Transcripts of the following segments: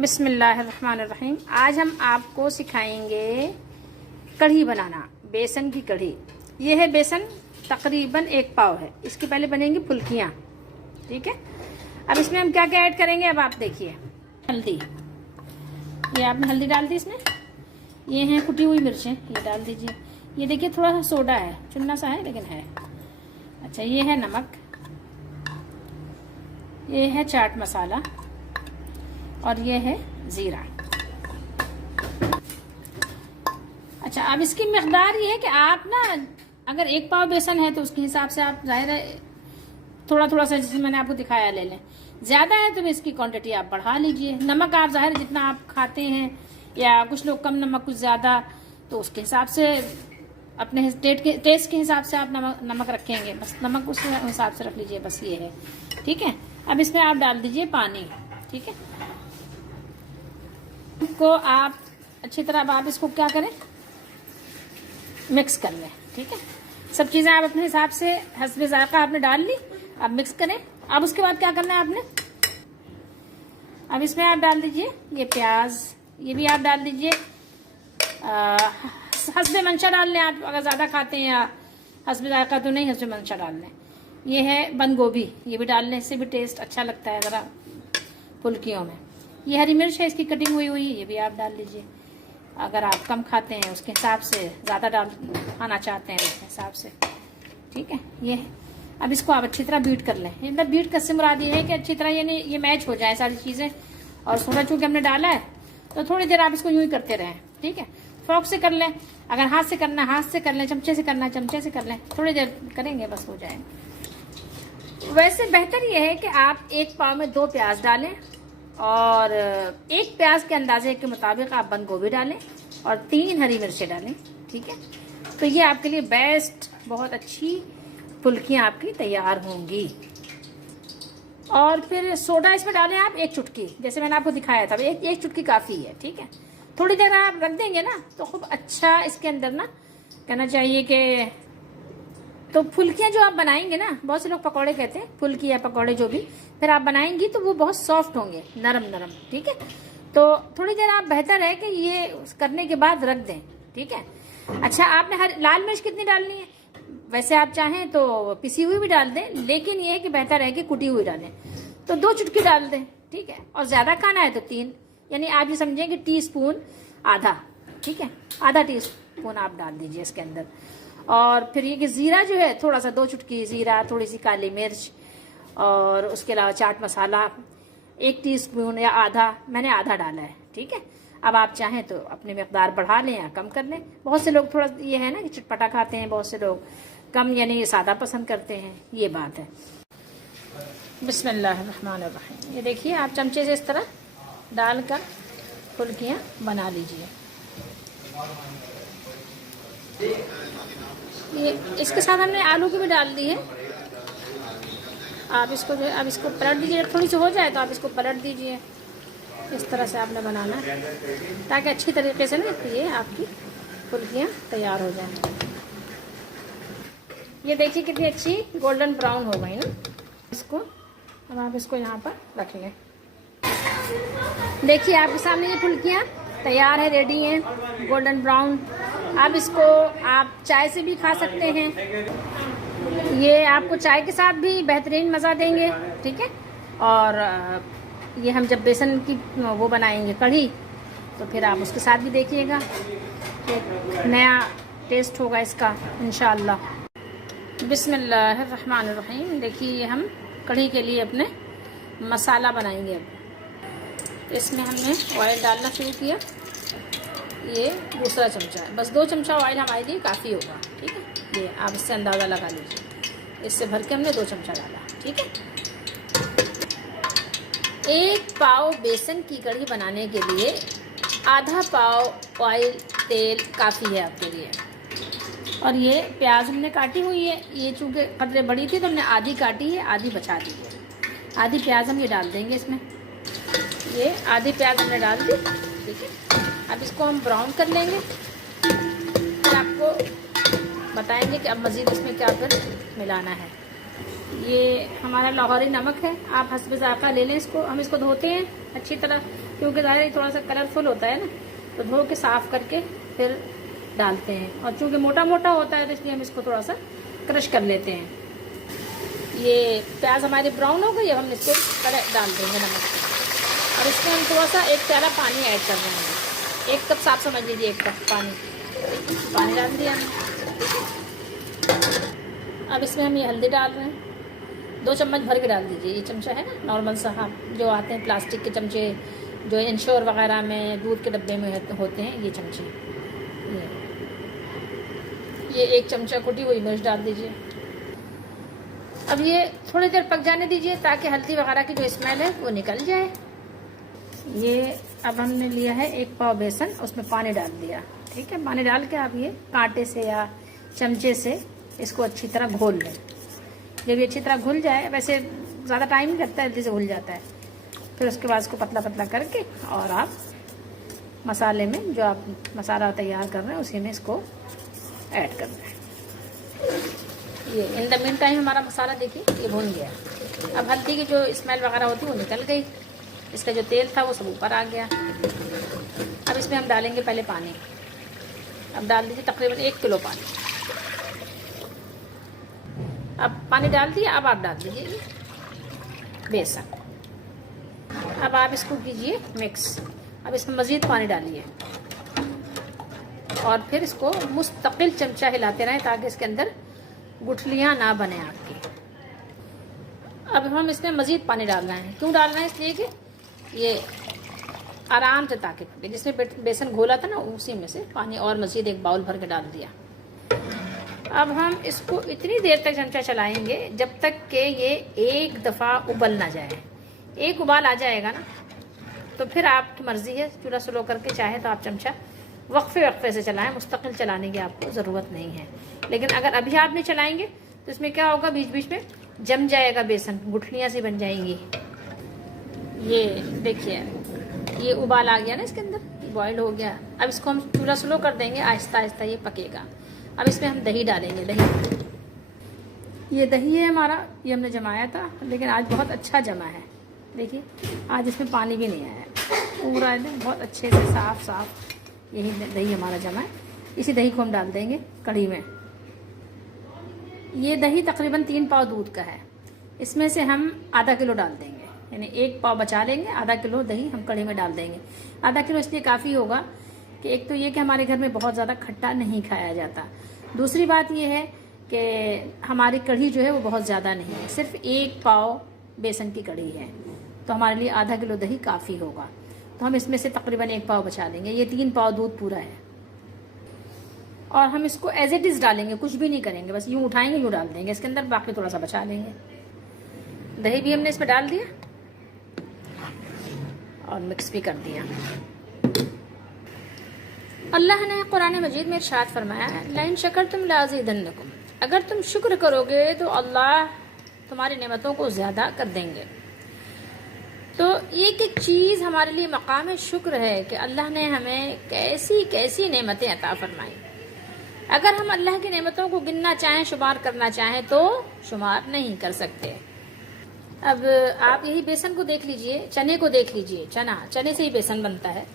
बिस्मिल्लाहिर्रहमानिर्रहीम। आज हम आपको सिखाएंगे कढ़ी बनाना, बेसन की कढ़ी। ये है बेसन, तकरीबन 1 पाव है। इसके पहले बनेंगी फुल्कियाँ, ठीक है। अब इसमें हम क्या क्या ऐड करेंगे, अब आप देखिए। हल्दी, ये आपने हल्दी डाल दी इसमें। ये हैं कुटी हुई मिर्चें, ये डाल दीजिए। ये देखिए थोड़ा सा सोडा है, चुन्ना सा है लेकिन है। अच्छा, ये है नमक, ये है चाट मसाला और ये है ज़ीरा। अच्छा, अब इसकी मकदार ये है कि आप ना, अगर 1 पाव बेसन है तो उसके हिसाब से आप जाहिर है थोड़ा थोड़ा सा, जैसे मैंने आपको दिखाया, ले लें। ज़्यादा है तो इसकी क्वांटिटी आप बढ़ा लीजिए। नमक आप जाहिर जितना आप खाते हैं, या कुछ लोग कम नमक कुछ ज़्यादा, तो उसके हिसाब से अपने टेस्ट के हिसाब से आप नमक रखेंगे। बस नमक उस हिसाब से रख लीजिए, बस ये है, ठीक है। अब इसमें आप डाल दीजिए पानी, ठीक है। को आप अच्छी तरह, अब आप इसको क्या करें, मिक्स कर लें, ठीक है। सब चीज़ें आप अपने हिसाब से हस्बे ज़ायक़ा आपने डाल ली। अब मिक्स करें। अब उसके बाद क्या करना है आपने, अब इसमें आप डाल दीजिए ये प्याज, ये भी आप डाल दीजिए। हस्बे मंशा डाल लें आप, अगर ज़्यादा खाते हैं, या हस्बे ज़ायक़ा तो नहीं, हस्बे मंशा डाल लें। ये है बंद गोभी, ये भी डाल लें, इससे भी टेस्ट अच्छा लगता है ज़रा फुल्कियों में। ये हरी मिर्च है, इसकी कटिंग हुई हुई, ये भी आप डाल लीजिए। अगर आप कम खाते हैं उसके हिसाब से, ज़्यादा खाना चाहते हैं उसके हिसाब से, ठीक है। ये है। अब इसको आप अच्छी तरह बीट कर लें। मतलब बीट कर से मुराद ये है कि अच्छी तरह यानी ये मैच हो जाए सारी चीज़ें। और सोडा चूँकि हमने डाला है तो थोड़ी देर आप इसको यूँ ही करते रहें, ठीक है। फोर्क से कर लें, अगर हाथ से करना हाथ से कर लें, चमचे से करना चमचे से कर लें, थोड़ी देर करेंगे बस हो जाएगा। वैसे बेहतर ये है कि आप 1 पाव में 2 प्याज डालें, और 1 प्याज के अंदाजे के मुताबिक आप बंद गोभी डालें और 3 हरी मिर्चें डालें, ठीक है। तो ये आपके लिए बेस्ट, बहुत अच्छी फुल्कियाँ आपकी तैयार होंगी। और फिर सोडा इसमें डालें आप 1 चुटकी, जैसे मैंने आपको दिखाया था, एक चुटकी काफ़ी है, ठीक है। थोड़ी देर आप रख देंगे ना तो खूब अच्छा इसके अंदर ना कहना चाहिए कि, तो फुल्कियाँ जो आप बनाएंगे ना, बहुत से लोग पकौड़े कहते हैं, फुल्की या पकौड़े जो भी फिर आप बनाएंगी तो वो बहुत सॉफ्ट होंगे, नरम नरम, ठीक है। तो थोड़ी देर आप, बेहतर है कि ये करने के बाद रख दें, ठीक है। अच्छा, आपने लाल मिर्च कितनी डालनी है, वैसे आप चाहें तो पिसी हुई भी डाल दें, लेकिन ये है कि बेहतर है कि कुटी हुई डालें। तो 2 चुटकी डाल दें, ठीक है। और ज़्यादा खाना है तो 3, यानी आप ये समझें कि टीस्पून आधा, ठीक है, आधा टीस्पून आप डाल दीजिए इसके अंदर। और फिर ये कि ज़ीरा जो है, थोड़ा सा 2 चुटकी ज़ीरा, थोड़ी सी काली मिर्च, और उसके अलावा चाट मसाला 1 टीस्पून या आधा, मैंने आधा डाला है, ठीक है। अब आप चाहें तो अपनी मकदार बढ़ा लें या कम कर लें। बहुत से लोग थोड़ा ये है ना कि चटपटा खाते हैं, बहुत से लोग कम यानी सादा पसंद करते हैं, ये बात है। बिस्मिल्लाहिर्रहमानिर्रहीम। ये देखिए, आप चमचे से इस तरह डालकर फुल्कियाँ बना लीजिए। ये इसके साथ हमने आलू की भी डाल दी है। आप इसको जो है, अब इसको पलट दीजिए, थोड़ी सी हो जाए तो आप इसको पलट दीजिए। इस तरह से आपने बनाना है ताकि अच्छी तरीके से ना ये आपकी फुल्कियाँ तैयार हो जाएं। ये देखिए कितनी अच्छी गोल्डन ब्राउन हो गई ना। इसको अब आप इसको यहाँ पर रख लें। देखिए आपके सामने ये फुल्कियाँ तैयार है, रेडी हैं, गोल्डन ब्राउन। अब इसको आप चाय से भी खा सकते हैं, ये आपको चाय के साथ भी बेहतरीन मज़ा देंगे, ठीक है। और ये हम जब बेसन की वो बनाएंगे कढ़ी, तो फिर आप उसके साथ भी देखिएगा, एक नया टेस्ट होगा इसका इंशाअल्लाह। बिस्मिल्लाहिर्रहमानिर्रहीम। देखिए हम कढ़ी के लिए अपने मसाला बनाएंगे। अब इसमें हमने ऑयल डालना शुरू किया, ये दूसरा चमचा है, बस 2 चमचा ऑयल हमारे लिए काफ़ी होगा, ठीक है। ये आप इससे अंदाज़ा लगा लीजिए, इससे भर के हमने 2 चमचा डाला, ठीक है। 1 पाव बेसन की कढ़ी बनाने के लिए आधा पाव ऑयल तेल काफ़ी है आपके लिए। और ये प्याज हमने काटी हुई है, ये चूँकि कतरे बड़ी थी तो हमने आधी काटी है, आधी बचा दी है। आधी प्याज हम ये डाल देंगे इसमें, ये आधी प्याज हमने डाल दी, ठीक है। अब इसको हम ब्राउन कर लेंगे, फिर आपको बताएंगे कि अब मज़ीद इसमें क्या फिर मिलाना है। ये हमारा लाहौरी नमक है, आप हस्बे ज़ायक़ा ले लें इसको। हम इसको धोते हैं अच्छी तरह, क्योंकि ज़ाहिर थोड़ा सा कलरफुल होता है ना, तो धो के साफ करके फिर डालते हैं। और चूँकि मोटा मोटा होता है तो इसलिए हम इसको थोड़ा सा क्रश कर लेते हैं। ये प्याज हमारी ब्राउन हो गई, अब हम इसको डाल देंगे नमक से। और इसमें हम थोड़ा सा 1 प्याला पानी ऐड कर रहे हैं। 1 कप साफ समझ लीजिए, 1 कप पानी डाल दिया हमने। अब इसमें हम ये हल्दी डाल रहे हैं, 2 चम्मच भर के डाल दीजिए। ये चमचा है ना नॉर्मल सा, हाँ, जो आते हैं प्लास्टिक के चमचे, जो इंश्योर वगैरह में दूध के डब्बे में होते हैं, ये चमचे। ये 1 चमचा कुटी हुई मिर्च डाल दीजिए। अब ये थोड़ी देर पक जाने दीजिए ताकि हल्दी वगैरह की जो स्मेल है वो निकल जाए। ये अब हमने लिया है 1 पाव बेसन, उसमें पानी डाल दिया। ठीक है, पानी डाल के आप ये कांटे से या चमचे से इसको अच्छी तरह घोल लें। जब ये अच्छी तरह घुल जाए, वैसे ज़्यादा टाइम नहीं लगता है, जल्दी से घुल जाता है। फिर उसके बाद इसको पतला पतला करके और आप मसाले में, जो आप मसाला तैयार कर रहे हैं उसी में इसको ऐड कर दें। ये इन द मीन टाइम हमारा मसाला देखिए ये भुन गया। अब हल्दी की जो स्मेल वगैरह होती है वो निकल गई, इसका जो तेल था वो सब ऊपर आ गया। अब इसमें हम डालेंगे पहले पानी। अब डाल दीजिए तकरीबन 1 किलो पानी। अब पानी डाल दिया, अब आप डाल दीजिए बेसन। अब आप इसको कीजिए मिक्स। अब इसमें मज़ीद पानी डालिए और फिर इसको मुस्तकिल चमचा हिलाते रहें ताकि इसके अंदर गुठलियाँ ना बने आपकी। अब हम इसमें मज़ीद पानी डाल रहे हैं। क्यों डाल रहे हैं? इसलिए कि ये आराम से ताकि फूटे। जिसमें बेसन घोला था ना, उसी में से पानी और मज़ीद 1 बाउल भर के डाल दिया। अब हम इसको इतनी देर तक चमचा चलाएंगे जब तक कि ये 1 दफ़ा उबल ना जाए। 1 उबाल आ जाएगा ना, तो फिर आपकी मर्ज़ी है, चूल्हा स्लो करके चाहे तो आप चमचा वक्फे से चलाएं, मुस्तकिल चलाने की आपको ज़रूरत नहीं है। लेकिन अगर अभी आप नहीं चलाएंगे तो इसमें क्या होगा, बीच बीच में जम जाएगा बेसन, गुठलियाँ सी बन जाएंगी। ये देखिए ये उबाल आ गया ना इसके अंदर, बॉयल हो गया। अब इसको हम चूल्हा स्लो कर देंगे, आहिस्ता आहिस्ता ये पकेगा। अब इसमें हम दही डालेंगे। दही, ये दही है हमारा, ये हमने जमाया था, लेकिन आज बहुत अच्छा जमा है। देखिए आज इसमें पानी भी नहीं आया, पूरा एकदम बहुत अच्छे से साफ यही दही हमारा जमा है। इसी दही को हम डाल देंगे कढ़ी में। ये दही तकरीबन 3 पाव दूध का है, इसमें से हम आधा किलो डाल देंगे, यानी 1 पाव बचा लेंगे, आधा किलो दही हम कढ़ी में डाल देंगे। आधा किलो इसलिए काफ़ी होगा कि एक तो ये कि हमारे घर में बहुत ज़्यादा खट्टा नहीं खाया जाता। दूसरी बात ये है कि हमारी कढ़ी जो है वो बहुत ज़्यादा नहीं है, सिर्फ 1 पाव बेसन की कढ़ी है, तो हमारे लिए आधा किलो दही काफ़ी होगा। तो हम इसमें से तकरीबन 1 पाव बचा देंगे। ये 3 पाव दूध पूरा है। और हम इसको एज इट इज़ डालेंगे, कुछ भी नहीं करेंगे, बस यूँ उठाएंगे यूँ डाल देंगे इसके अंदर, बाकी थोड़ा सा बचा लेंगे। दही भी हमने इसमें डाल दिया और मिक्स भी कर दिया। अल्लाह ने कुरान मजीद में इरशाद फरमाया, लइन शकरतुम लाज़ीदन्नकुम, अगर तुम शुक्र करोगे तो अल्लाह तुम्हारी नेमतों को ज़्यादा कर देंगे। तो एक एक चीज़ हमारे लिए मकाम शुक्र है कि अल्लाह ने हमें कैसी कैसी नेमतें अता फरमाई। अगर हम अल्लाह की नेमतों को गिनना चाहें, शुमार करना चाहें तो शुमार नहीं कर सकते। अब आप यही बेसन को देख लीजिए, चने को देख लीजिए, चने से ही बेसन बनता है।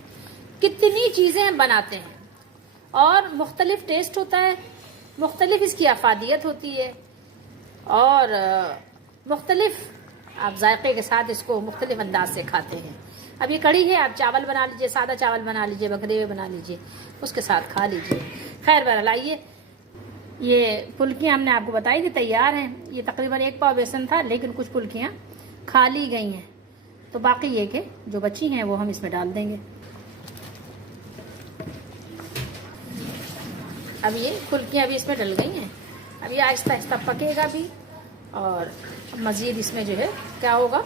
कितनी चीज़ें हम बनाते हैं और मुख्तलिफ टेस्ट होता है, मुख्तलिफ इसकी अफादियत होती है और मुख्तलिफ आप जायके के साथ इसको मुख्तलिफ अंदाज से खाते हैं। अब ये कढ़ी है, आप चावल बना लीजिए, सादा चावल बना लीजिए, बकरे हुए बना लीजिए, उसके साथ खा लीजिए। खैर बहरहाल आइए, ये फुल्कियाँ हमने आपको बताई थी तैयार हैं। ये तकरीबन 1 पाव बेसन था, लेकिन कुछ फुल्कियाँ खा ली गई हैं, तो बाकी ये कि जो बची हैं वो हम इसमें डाल देंगे। अब ये फुल्कियाँ भी इसमें डल गई हैं। अब ये आहिस्ता आहिस्ता पकेगा भी और मज़ीद इसमें जो है क्या होगा,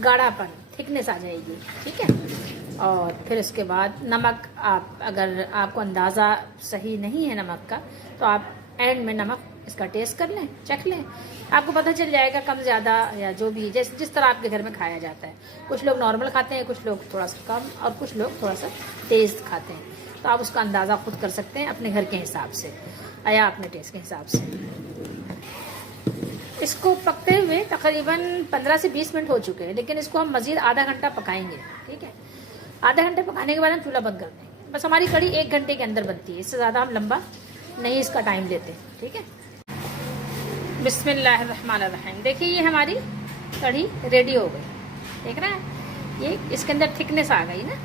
गाढ़ापन, थिकनेस आ जाएगी। ठीक है, और फिर उसके बाद नमक, आप अगर आपको अंदाज़ा सही नहीं है नमक का तो आप एंड में नमक इसका टेस्ट कर लें, चख लें, आपको पता चल जाएगा कम ज़्यादा या जो भी जिस तरह आपके घर में खाया जाता है। कुछ लोग नॉर्मल खाते हैं, कुछ लोग थोड़ा सा कम और कुछ लोग थोड़ा सा तेज़ खाते हैं, तो आप उसका अंदाज़ा खुद कर सकते हैं अपने घर के हिसाब से या अपने टेस्ट के हिसाब से। इसको पकते हुए तकरीबन 15 से 20 मिनट हो चुके हैं, लेकिन इसको हम मज़ीद आधा घंटा पकाएंगे। ठीक है, आधा घंटे पकाने के बाद हम चूल्हा बंद कर देंगे। बस हमारी कढ़ी 1 घंटे के अंदर बनती है, इससे ज़्यादा हम लंबा नहीं इसका टाइम लेते। ठीक है, बिस्मिल्लाहिर्रहमानिर्रहीम। देखिए ये हमारी कढ़ी रेडी हो गई, देख रहे हैं, ये इसके अंदर थिकनेस आ गई ना,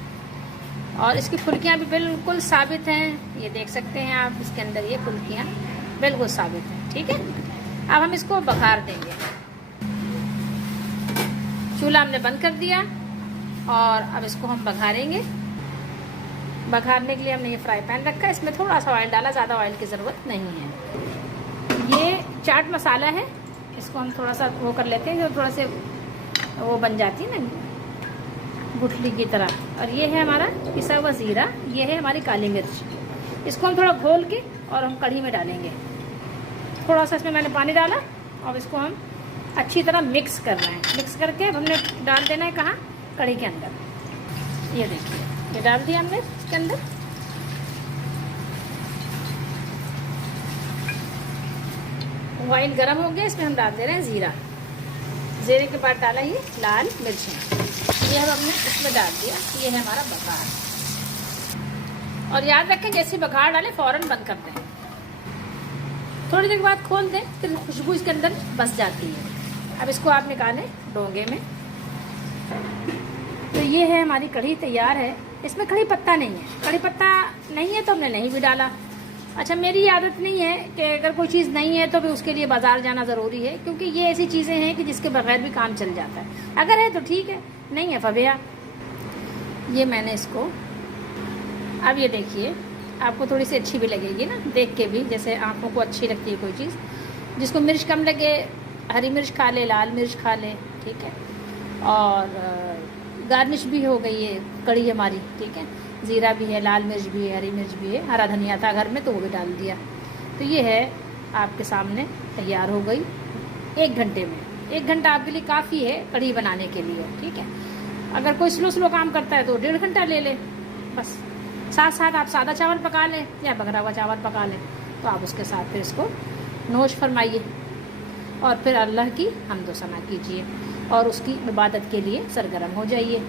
और इसकी फुल्कियाँ भी बिल्कुल साबित हैं, ये देख सकते हैं आप, इसके अंदर ये फुल्कियाँ बिल्कुल साबित हैं। ठीक है, अब हम इसको बघार देंगे। चूल्हा हमने बंद कर दिया और अब इसको हम बघारेंगे। बघारने के लिए हमने ये फ्राई पैन रखा है, इसमें थोड़ा सा ऑयल डाला, ज़्यादा ऑयल की ज़रूरत नहीं है। ये चाट मसाला है, इसको हम थोड़ा सा वो कर लेते हैं, जो थोड़ा से वो बन जाती है ना गुठली की तरह। और ये है हमारा पिसा हुआ ज़ीरा, ये है हमारी काली मिर्च। इसको हम थोड़ा घोल के और हम कढ़ी में डालेंगे। थोड़ा सा इसमें मैंने पानी डाला और इसको हम अच्छी तरह मिक्स कर रहे हैं। मिक्स करके अब हमने डाल देना है कहाँ, कढ़ी के अंदर। ये देखिए, ये डाल दिया हमने इसके अंदर। ऑयल गरम हो गया, इसमें हम डाल दे रहे हैं ज़ीरा। ज़ीरे के बाद डाला ये लाल मिर्चें, ये हमने इसमें डाल दिया। ये है हमारा बघार। और याद रखें, जैसे बघार डालें फ़ौरन बंद कर दें, थोड़ी देर बाद खोल दें, फिर खुशबू इसके अंदर बस जाती है। अब इसको आप निकालें डोंगे में। तो ये है हमारी कढ़ी तैयार है। इसमें कढ़ी पत्ता नहीं है, कढ़ी पत्ता नहीं है तो हमने नहीं भी डाला। अच्छा, मेरी आदत नहीं है कि अगर कोई चीज़ नहीं है तो भी उसके लिए बाज़ार जाना ज़रूरी है, क्योंकि ये ऐसी चीज़ें हैं कि जिसके बगैर भी काम चल जाता है। अगर है तो ठीक है, नहीं है फबेया। ये मैंने इसको, अब ये देखिए, आपको थोड़ी सी अच्छी भी लगेगी ना देख के भी, जैसे आँखों को अच्छी लगती है कोई चीज़। जिसको मिर्च कम लगे, हरी मिर्च खा ले, लाल मिर्च खा ले। ठीक है, और गार्निश भी हो गई है कढ़ी हमारी। ठीक है, ज़ीरा भी है, लाल मिर्च भी है, हरी मिर्च भी है, हरा धनिया था घर में तो वो भी डाल दिया। तो ये है आपके सामने तैयार हो गई 1 घंटे में। 1 घंटा आपके लिए काफ़ी है कढ़ी बनाने के लिए। ठीक है, अगर कोई स्लो काम करता है तो 1.5 घंटा ले ले बस। साथ साथ आप सादा चावल पका लें या बघरा हुआ चावल पका लें, तो आप उसके साथ फिर इसको नोश फरमाइए और फिर अल्लाह की हम्दो सना कीजिए और उसकी इबादत के लिए सरगर्म हो जाइए।